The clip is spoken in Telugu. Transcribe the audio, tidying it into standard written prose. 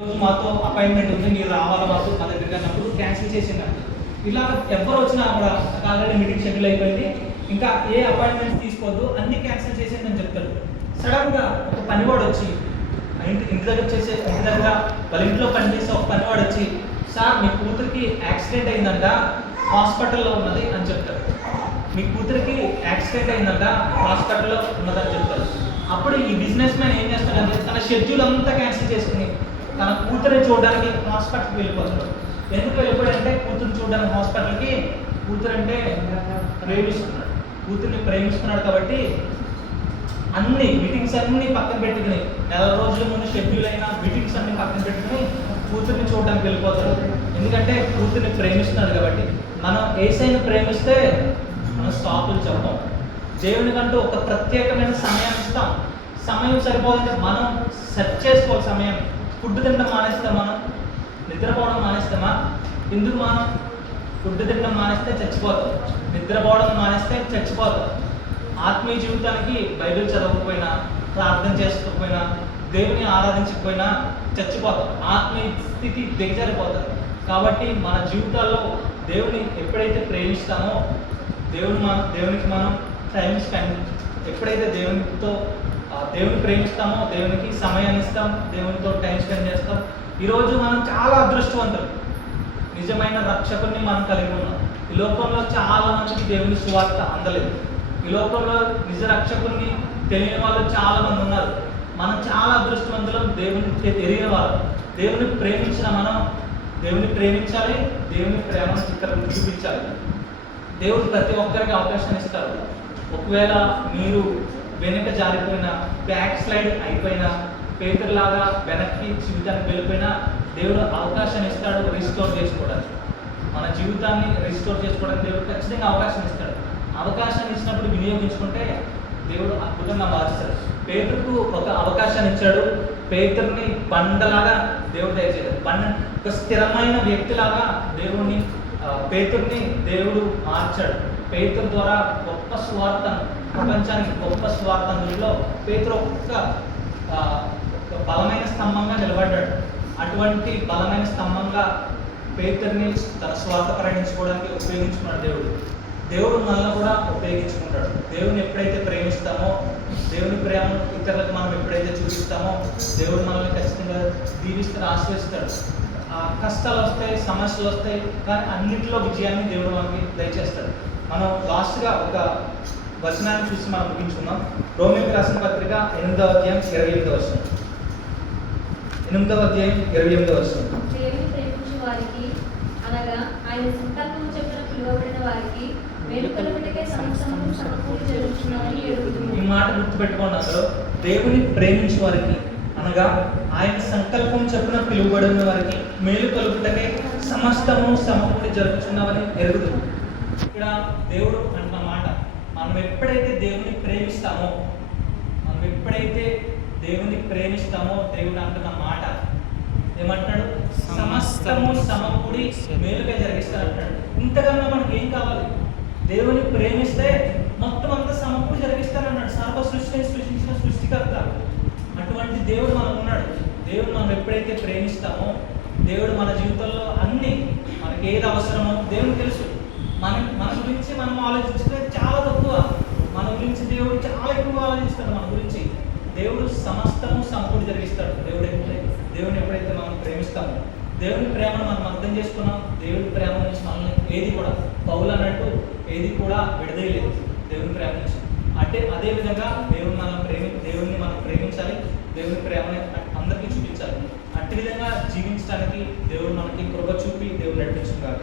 రోజు మాతో అపాయింట్మెంట్ ఉంది, మీరు రావాలి మాకు మా దగ్గరికి అన్నప్పుడు క్యాన్సిల్ చేసిందంట. ఇలా ఎవరు వచ్చినా కూడా ఆల్రెడీ మీటింగ్ షెడ్యూల్ అయిపోయింది, ఇంకా ఏ అపాయింట్మెంట్స్ తీసుకోవద్దు, అన్ని క్యాన్సిల్ చేసిందని చెప్తారు. సడన్గా ఒక పనివాడు వచ్చి ఇంటి దగ్గర వాళ్ళ ఇంట్లో పనిచేసే ఒక పనివాడు వచ్చి, సార్ మీ కూతురికి యాక్సిడెంట్ అయిందంట, హాస్పిటల్లో ఉన్నది అని చెప్తారు. మీ కూతురికి యాక్సిడెంట్ అయిందంట, హాస్పిటల్లో ఉన్నదని చెప్తారు. అప్పుడు ఈ బిజినెస్ మ్యాన్ ఏం చేస్తాడంటే తన షెడ్యూల్ అంతా క్యాన్సిల్ చేసుకుని తన కూతురిని చూడడానికి హాస్పిటల్కి వెళ్ళిపోతాడు. ఎందుకు వెళ్ళిపోయాడంటే కూతురు చూడడానికి హాస్పిటల్కి, కూతురు అంటే ప్రేమిస్తున్నాడు, కూతుర్ని ప్రేమిస్తున్నాడు కాబట్టి అన్ని మీటింగ్స్ అన్ని పక్కన పెట్టుకుని, నెల రోజుల ముందు షెడ్యూల్ అయిన మీటింగ్స్ అన్ని పక్కన పెట్టుకుని కూతుర్ని చూడడానికి వెళ్ళిపోతాడు. ఎందుకంటే కూతుర్ని ప్రేమిస్తున్నాడు కాబట్టి. మనం యేసయ్యని ప్రేమిస్తే మనం స్టాపులు చెప్పాం. దేవునికంటూ ఒక ప్రత్యేకమైన సమయాన్ని ఇస్తాం. సమయం సరిపోదంటే మనం సెట్ చేసుకోవాలి సమయం. ఫుడ్ తినడం మానేస్తే మనం నిద్రపోవడం మానేస్తామా? ఎందుకు మనం ఫుడ్ తినడం మానేస్తే చచ్చిపోతాం, నిద్రపోవడం మానేస్తే చచ్చిపోతాం. ఆత్మీయ జీవితానికి బైబిల్ చదవకపోయినా, ప్రార్థన చేసుకోకపోయినా, దేవుని ఆరాధించకపోయినా చచ్చిపోతాం, ఆత్మీయ స్థితి దిగజారిపోతాం. కాబట్టి మన జీవితాల్లో దేవుని ఎప్పుడైతే ప్రేమిస్తామో, దేవునికి మనం టైం స్పెండ్, ఎప్పుడైతే దేవుని ప్రేమిస్తామో దేవునికి సమయాన్ని ఇస్తాం, దేవునితో టైం స్పెండ్ చేస్తాం. ఈరోజు మనం చాలా అదృష్టవంతులు, నిజమైన రక్షకుని మనం కలిగి ఉన్నాం. ఈ లోకంలో చాలా మందికి దేవుని సువార్త అందలేదు. ఈ లోకంలో నిజ రక్షకుని తెలియని వాళ్ళు చాలా మంది ఉన్నారు. మనం చాలా అదృష్టవంతులం, దేవుని తెలియని వాళ్ళు. దేవుని ప్రేమించిన మనం దేవుని ప్రేమించాలి, దేవుని ప్రేమను ఇతరులకు చూపించాలి. దేవుడు ప్రతి ఒక్కరికి అవకాశాన్ని ఇస్తారు. ఒకవేళ మీరు వెనక జారిపోయినా, బ్యాక్ స్లైడ్ అయిపోయినా, పేతురులాగా వెనక్కి జీవితానికి వెళ్ళిపోయినా దేవుడు అవకాశాన్ని ఇస్తాడు రిస్టోర్ చేసుకోవడానికి. మన జీవితాన్ని రిస్టోర్ చేసుకోవడానికి దేవుడు ఖచ్చితంగా అవకాశం ఇస్తాడు. అవకాశాన్ని ఇచ్చినప్పుడు వినియోగించుకుంటే దేవుడు అద్భుతంగా మార్చాడు. పేతురుకు ఒక అవకాశాన్ని ఇచ్చాడు. పేతురుని బండలాగా దేవుడు దయచేయలేదు. ఒక స్థిరమైన వ్యక్తిలాగా పేతురుని దేవుడు మార్చాడు. పేతురు ద్వారా గొప్ప సువార్తను, ప్రపంచానికి గొప్ప సువార్త అందులో పేతురు ఒక బలమైన స్తంభంగా నిలబడ్డాడు. అటువంటి బలమైన స్తంభంగా పేతురుని తన స్వార్థ ప్రకటించుకోవడానికి ఉపయోగించుకున్నాడు దేవుడు మనల్ని కూడా ఉపయోగించుకుంటాడు. దేవుని ఎప్పుడైతే ప్రేమిస్తామో, దేవుని ప్రేమను ఇతరులకు మనం ఎప్పుడైతే చూపిస్తామో, దేవుడు మనల్ని ఖచ్చితంగా దీవిస్తాడు, ఆశ్రయిస్తాడు. కష్టాలు వస్తాయి, సమస్యలు వస్తాయి, కానీ అన్నింటిలో విజయాన్ని దేవుడు మనకి దయచేస్తాడు. మనం లాస్ట్గా ఒక వచనాన్ని చూసి మనం ముగించుకున్నాం. రోమీయులకు రాసిన పత్రిక 8వ అధ్యాయం 28వ వచనం. 8వ అధ్యాయం 28వ వచనం. దేవుని ప్రేమించు వారికి, అనగా ఆయన సంకల్పము చొప్పున పిలువబడిన వారికి మేలు కలుగుటకే సమస్తము సమకూడి జరుగుచున్నదని ఎరుగుదుము. ఈ మాట గుర్తుపెట్టుకోండి. అందులో దేవుని ప్రేమించు వారికి, అనగా ఆయన సంకల్పం చొప్పున పిలువబడిన వారికి మేలు కలుగుటకే సమస్తము సమకూడి జరుగుచున్నవని ఎరుగుదుము. ఇక్కడ దేవుడు అంటున్న మాట, మనం ఎప్పుడైతే దేవుని ప్రేమిస్తామో దేవుడు అంటున్న మాట ఏమంటున్నాడు? సమస్తము సమకూడి మేలుగా జరిగిస్తాడంటాడు. ఇంతకన్నా మనకి ఏం కావాలి? దేవుని ప్రేమిస్తే మొత్తం అంతా సమకూడి జరిగిస్తానన్నాడు. సర్వ సృష్టిని సృష్టించిన సృష్టికర్త. అటువంటి దేవుడు మనకు ఉన్నాడు. దేవుడు మనం ఎప్పుడైతే ప్రేమిస్తామో, దేవుడు మన జీవితంలో అన్ని, మనకి ఏది అవసరమో దేవునికి తెలుసు. మన గురించి మనం ఆలోచించుకునే చాలా తక్కువ. మన గురించి దేవుడు చాలా ఎక్కువ ఆలోచిస్తాడు. మన గురించి దేవుడు సమస్తము సమకూడి జరిగిస్తాడు. దేవుని ఎప్పుడైతే మనం ప్రేమిస్తామో, దేవుని ప్రేమను మనం అర్థం చేసుకున్నాం. దేవుని ప్రేమ నుంచి మనల్ని ఏది కూడా, పౌలు అన్నట్టు, ఏది కూడా విడదీయలేదు దేవుని ప్రేమ నుంచి. అంటే అదేవిధంగా దేవుణ్ణి మనం ప్రేమించాలి, దేవుని ప్రేమని అందరికీ చూపించాలి. అట్టి విధంగా జీవించడానికి దేవుడు మనకి కృప చూపి దేవుడు నడిపించుగాక.